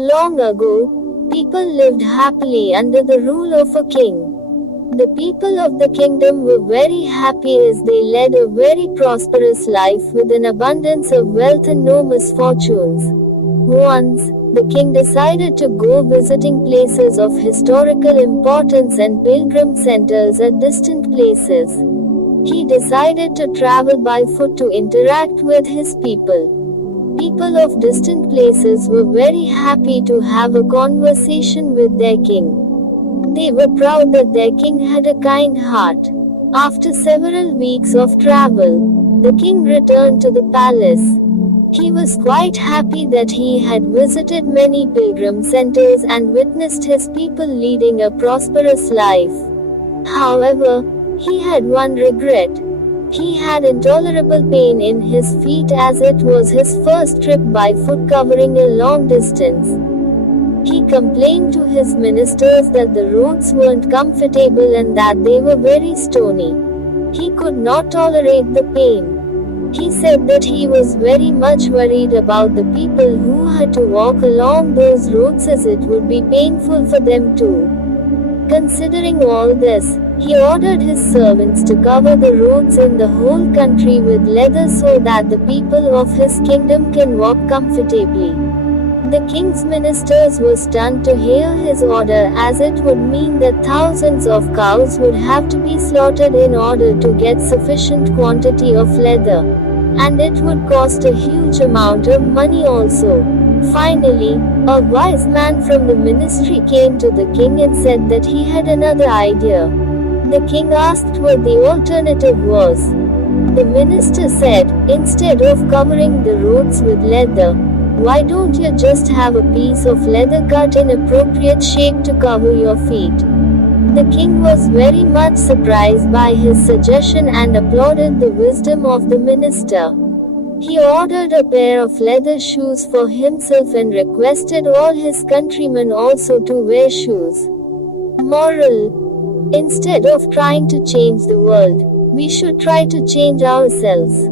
Long ago, people lived happily under the rule of a king. The people of the kingdom were very happy as they led a very prosperous life with an abundance of wealth and no misfortunes. Once, the king decided to go visiting places of historical importance and pilgrim centers at distant places. He decided to travel by foot to interact with his people. People of distant places were very happy to have a conversation with their king. They were proud that their king had a kind heart. After several weeks of travel, the king returned to the palace. He was quite happy that he had visited many pilgrim centers and witnessed his people leading a prosperous life. However, he had one regret. He had intolerable pain in his feet as it was his first trip by foot covering a long distance. He complained to his ministers that the roads weren't comfortable and that they were very stony. He could not tolerate the pain. He said that he was very much worried about the people who had to walk along those roads as it would be painful for them too. Considering all this, he ordered his servants to cover the roads in the whole country with leather so that the people of his kingdom can walk comfortably. The king's ministers were stunned to hear his order as it would mean that thousands of cows would have to be slaughtered in order to get sufficient quantity of leather. And it would cost a huge amount of money also. Finally, a wise man from the ministry came to the king and said that he had another idea. The king asked what the alternative was. The minister said, instead of covering the roads with leather, why don't you just have a piece of leather cut in appropriate shape to cover your feet? The king was very much surprised by his suggestion and applauded the wisdom of the minister. He ordered a pair of leather shoes for himself and requested all his countrymen also to wear shoes. Moral: instead of trying to change the world, we should try to change ourselves.